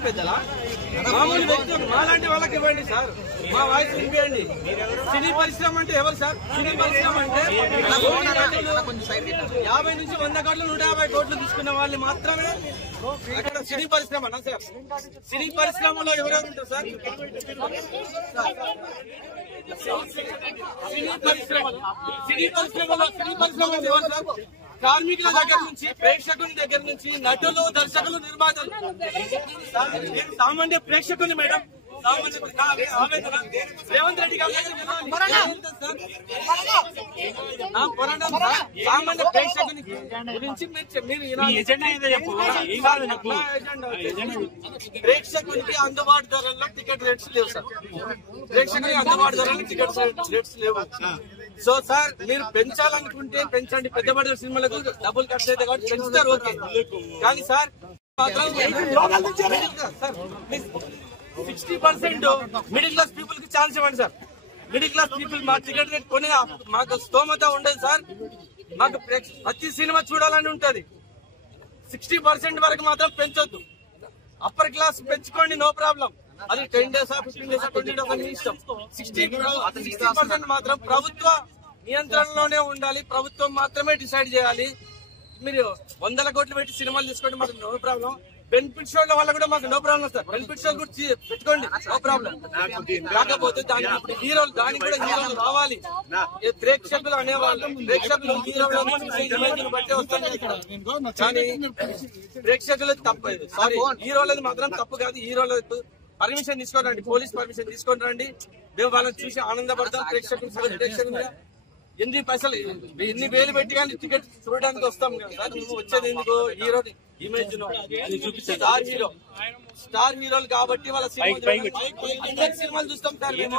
మామూలు పెద్దలా మామూలు వ్యక్తులు మాలాంటి వాళ్ళకి ఇవ్వండి సార్. మా వాయిస్ వినిపించండి. సినీ పరిశ్రమ అంటే ఎవరు సార్? సినీ పరిశ్రమ అంటే 50 నుంచి 100 కోట్లు 150 కోట్లు తీసుకున్న వాళ్ళు మాత్రమే అక్కడ సినీ పరిశ్రమ అన్నా సార్. సినీ పరిశ్రమలో ఎవరెవరు ఉంటారు సార్? సినీ పరిశ్రమ అంటే ఎవరు సార్? కార్మికుల దగ్గర నుంచి, ప్రేక్షకుల దగ్గర నుంచి, నటులు, దర్శకులు, నిర్మాతలు, సామాన్య ప్రేక్షకులు మేడం. రేవంత్ రెడ్డి గారు పోరాటం సామాన్య ప్రేక్షకుని గురించి ప్రేక్షకునికి అందుబాటు ధరల్లో టికెట్ రేట్స్ లేవు సార్. ప్రేక్షకునికి అందుబాటు ధరల్లో టికెట్ రేట్స్ లేవు. సో సార్ మీరు పెంచాలనుకుంటే పెంచండి. పెద్ద బడ్జెట్ సినిమాలకు డబ్బులు ఖర్చు అయితే కాబట్టి పెంచుతారు, ఓకే. కానీ సార్ మాత్రం 60% మిడిల్ క్లాస్ పీపుల్ కి ఛాన్స్ ఇవ్వండి సార్. మిడిల్ క్లాస్ పీపుల్ మా టికెట్ రేట్ కొని మాకు స్తోమత ఉండదు సార్. మాకు ప్రతి సినిమా చూడాలని ఉంటది. 60% వరకు మాత్రం పెంచొద్దు. అప్పర్ క్లాస్ పెంచుకోండి, నో ప్రాబ్లం. అది 10 days 15 days 20 days అని ఇష్టం. 60% మాత్రం ప్రభుత్వ నియంత్రణలోనే ఉండాలి. ప్రభుత్వం మాత్రమే డిసైడ్ చేయాలి. మీరు 100 కోట్లు పెట్టి సినిమాలు తీసుకోండి, మాకు నో ప్రాబ్లం. బెనిఫిట్ షోల వల్ల కూడా మాకు నో ప్రాబ్లం సార్. బెనిఫిట్ షోలు కూడా పెట్టుకోండి, నో ప్రాబ్లం. కాకపోతే దానికి ఇప్పుడు హీరోలు, దానికి కూడా హీరోలు రావాలి. ప్రేక్షకులు అనేవాళ్ళు, ప్రేక్షకులు హీరోలను బట్టి వస్తారు కానీ ప్రేక్షకులు తప్పు. సారీ, హీరోలది మాత్రం తప్పు కాదు. హీరోలకు పర్మిషన్ తీసుకొని రండి, పోలీస్ పర్మిషన్ తీసుకొని రండి. మేము వాళ్ళని చూసి ఆనందపడతాం. ప్రేక్షకులు ఎన్ని పైసలు, ఎన్ని వేలు పెట్టి కానీ టికెట్ చూడడానికి వస్తాం కదా సార్. నువ్వు వచ్చేది ఎందుకు? హీరో ఇమేజ్ స్టార్ హీరోలు కాబట్టి వాళ్ళ సినిమాలు చూస్తాం సార్ మేము.